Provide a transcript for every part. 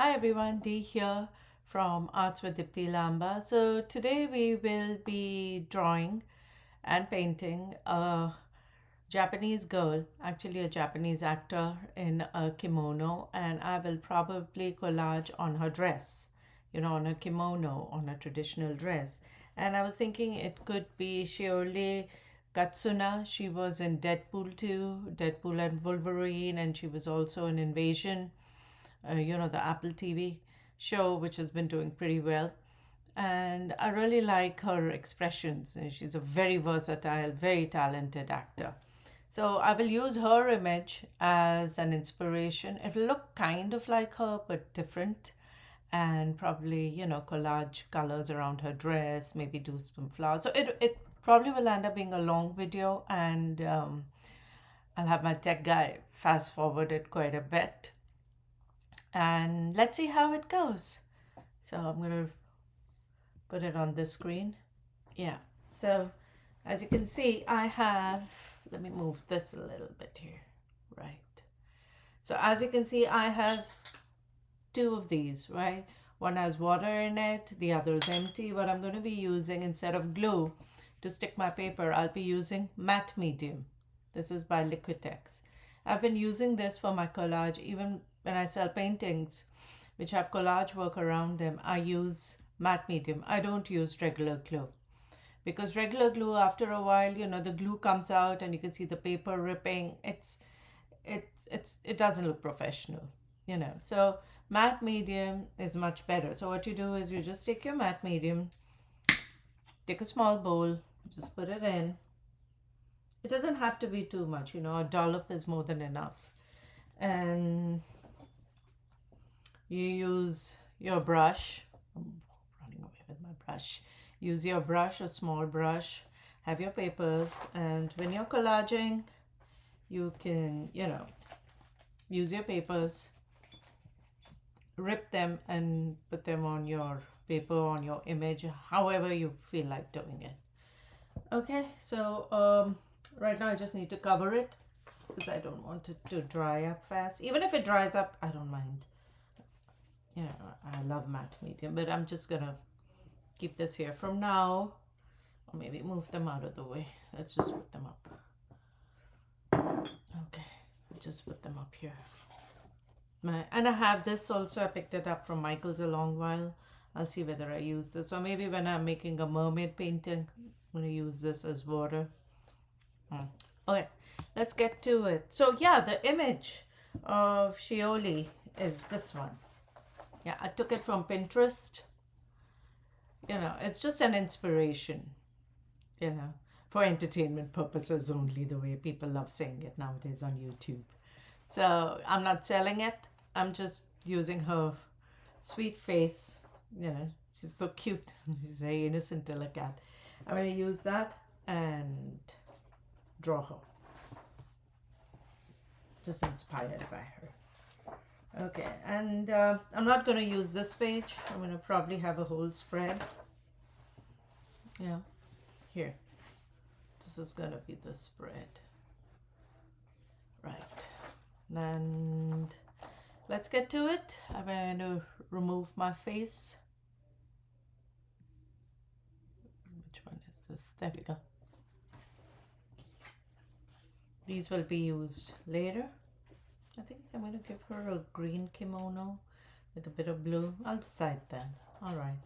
Hi everyone, Dee here from Arts with Dipti Lamba. So today we will be drawing and painting a Japanese girl, actually a Japanese actor in a kimono, and I will probably collage on her dress, on a kimono, on a traditional dress. And I was thinking it could be Shioli Kutsuna. She was in Deadpool 2, Deadpool and Wolverine, and she was also in Invasion, the Apple TV show, which has been doing pretty well. And I really like her expressions. She's a very versatile, very talented actor. So I will use her image as an inspiration. It'll look kind of like her, but different. And probably, collage colors around her dress, maybe do some flowers. So it probably will end up being a long video, and I'll have my tech guy fast forward it quite a bit. And let's see how it goes. So I'm going to put it on this screen. Yeah. So as you can see, I have, let me move this a little bit here. Right. So as you can see, I have two of these, right? One has water in it, the other is empty. What I'm going to be using instead of glue to stick my paper, I'll be using matte medium. This is by Liquitex. I've been using this for my collage. Even when I sell paintings which have collage work around them, I use matte medium. I don't use regular glue, because regular glue, after a while, the glue comes out and you can see the paper ripping. It doesn't look professional, So matte medium is much better. So what you do is you just take your matte medium, take a small bowl, just put it in. It doesn't have to be too much, a dollop is more than enough. And you use your brush. I'm running away with my brush. Use your brush, a small brush. Have your papers. And when you're collaging, you can, use your papers, rip them and put them on your paper, on your image, however you feel like doing it. Okay, so right now I just need to cover it because I don't want it to dry up fast. Even if it dries up, I don't mind. I love matte medium, but I'm just gonna keep this here from now, or maybe move them out of the way. Let's just put them up. Okay, just put them up here. And I have this also. I picked it up from Michael's a long while. I'll see whether I use this, or maybe when I'm making a mermaid painting, I'm gonna use this as water. Okay, let's get to it. So yeah, the image of Shioli is this one. Yeah, I took it from Pinterest. It's just an inspiration, for entertainment purposes only, the way people love saying it nowadays on YouTube. So I'm not selling it. I'm just using her sweet face. She's so cute. She's very innocent to look at. I'm going to use that and draw her. Just inspired by her. Okay, and I'm not going to use this page. I'm going to probably have a whole spread. Yeah, here. This is going to be the spread. Right. And let's get to it. I'm going to remove my face. Which one is this? There we go. These will be used later. I think I'm going to give her a green kimono with a bit of blue. I'll decide then. All right.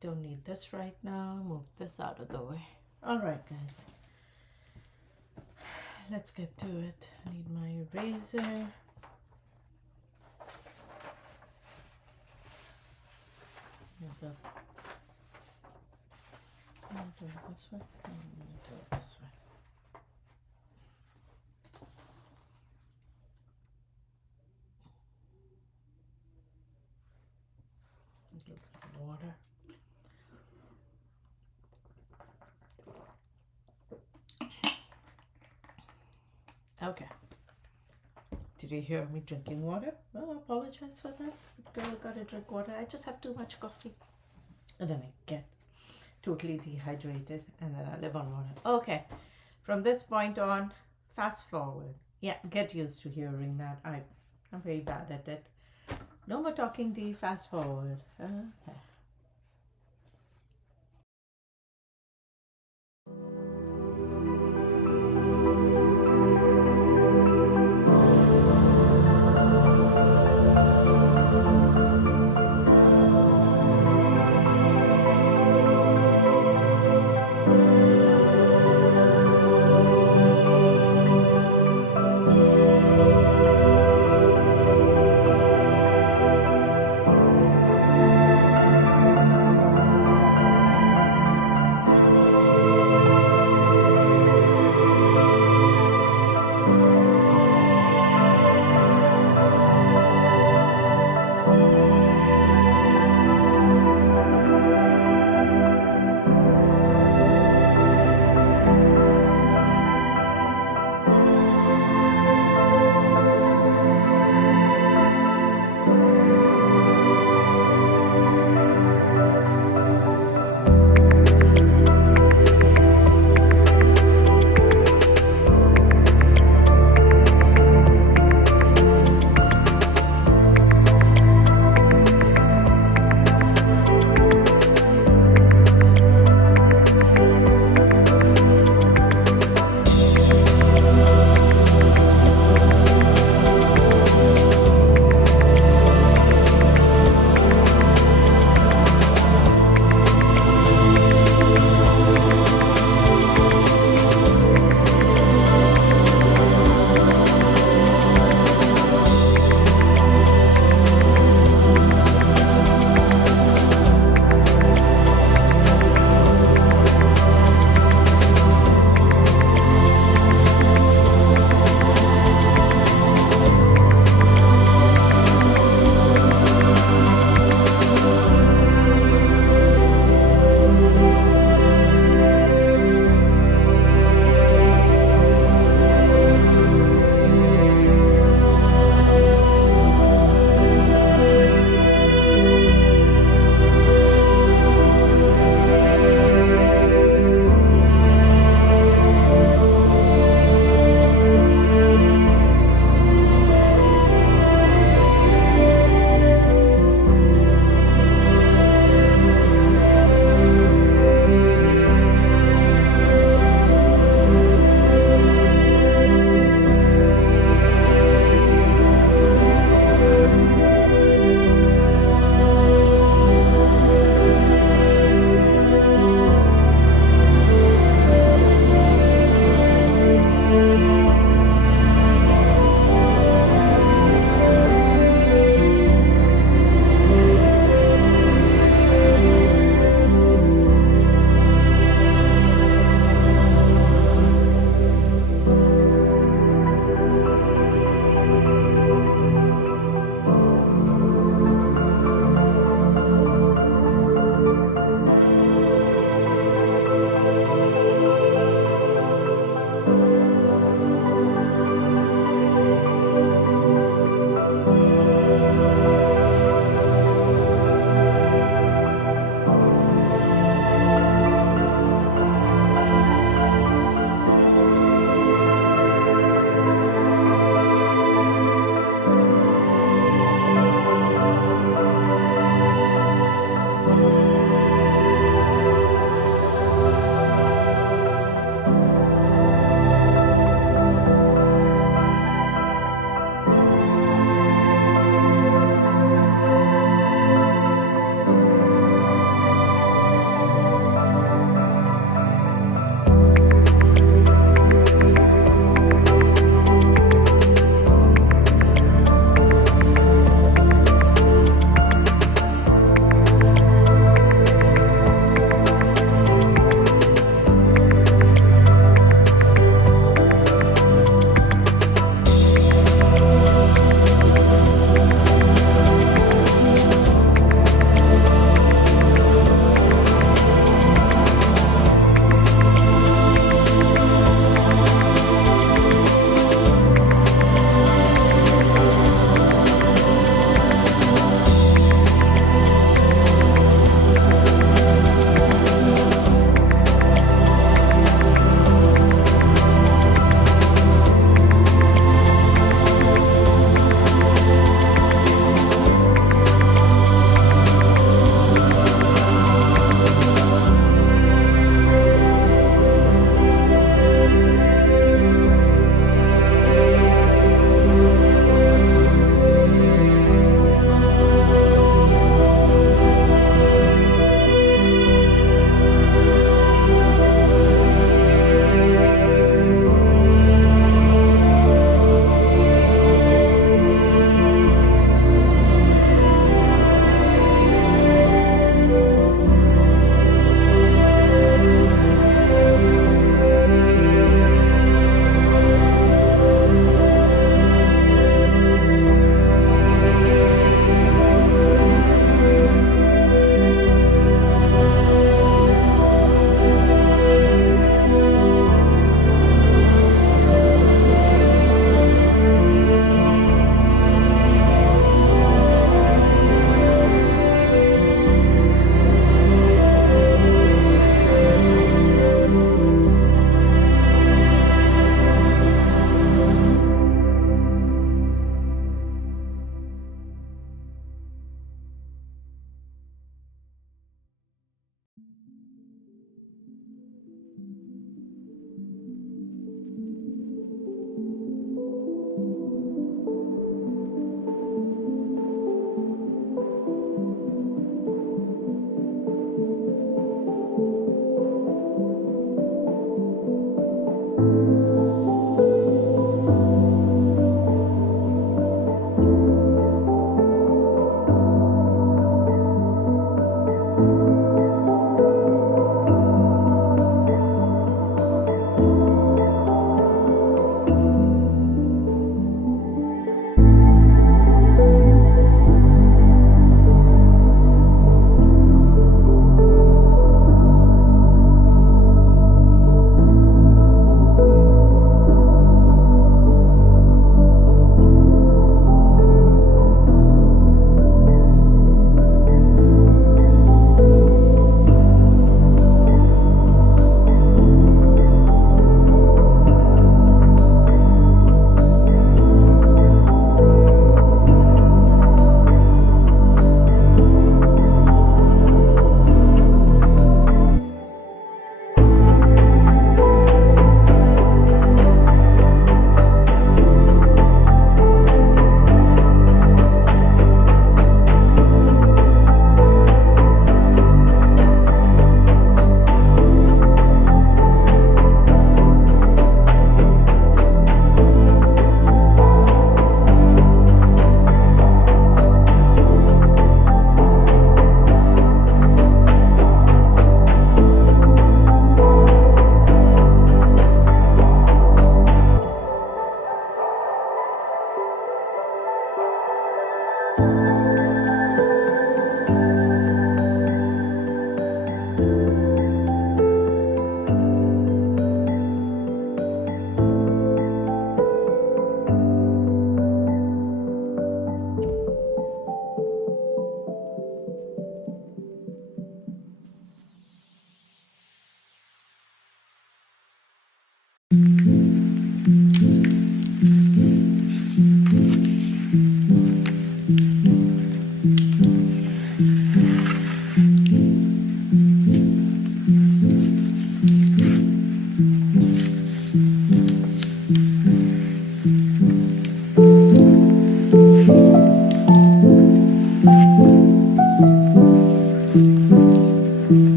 Don't need this right now. Move this out of the way. All right, guys. Let's get to it. I need my eraser. Do it this way. I'm going to do it this way. A little bit of water. Okay. Did you hear me drinking water? Oh, I apologize for that. Girl, gotta drink water. I just have too much coffee. And then I get totally dehydrated, and then I live on water. Okay. From this point on, fast forward. Yeah, get used to hearing that. I'm very bad at it. No more talking D, fast forward. Okay.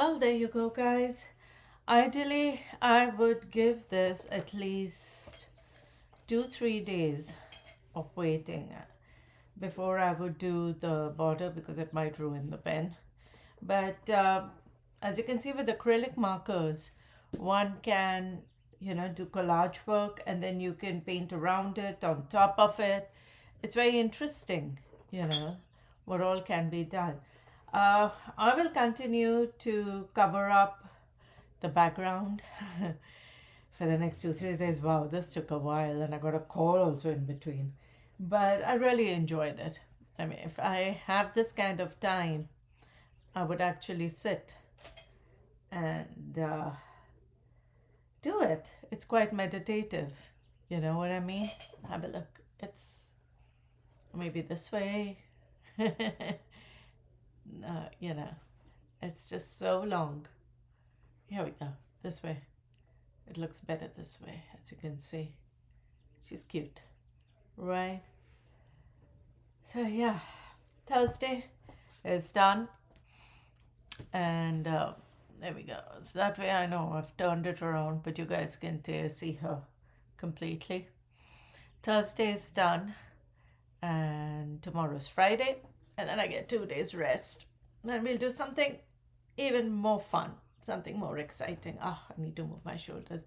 Well, there you go, guys. Ideally, I would give this at least 2 3 days of waiting before I would do the border because it might ruin the pen. But as you can see with acrylic markers, one can, do collage work and then you can paint around it, on top of it. It's very interesting, you know, what all can be done. I will continue to cover up the background for the next 2 3 days. Wow, this took a while, and I got a call also in between. But I really enjoyed it. I mean, if I have this kind of time, I would actually sit and do it. It's quite meditative. You know what I mean? Have a look. It's maybe this way. You know, it's just so long. Here we go. This way. It looks better this way, as you can see. She's cute, right? So, yeah, Thursday is done. And there we go. So that way I know I've turned it around, but you guys can see her completely. Thursday is done, and tomorrow's Friday, and then I get 2 days rest. Then we'll do something even more fun, something more exciting. Oh, I need to move my shoulders.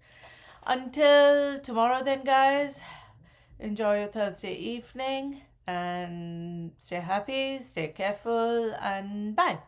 Until tomorrow, then, guys, enjoy your Thursday evening and stay happy, stay careful, and bye.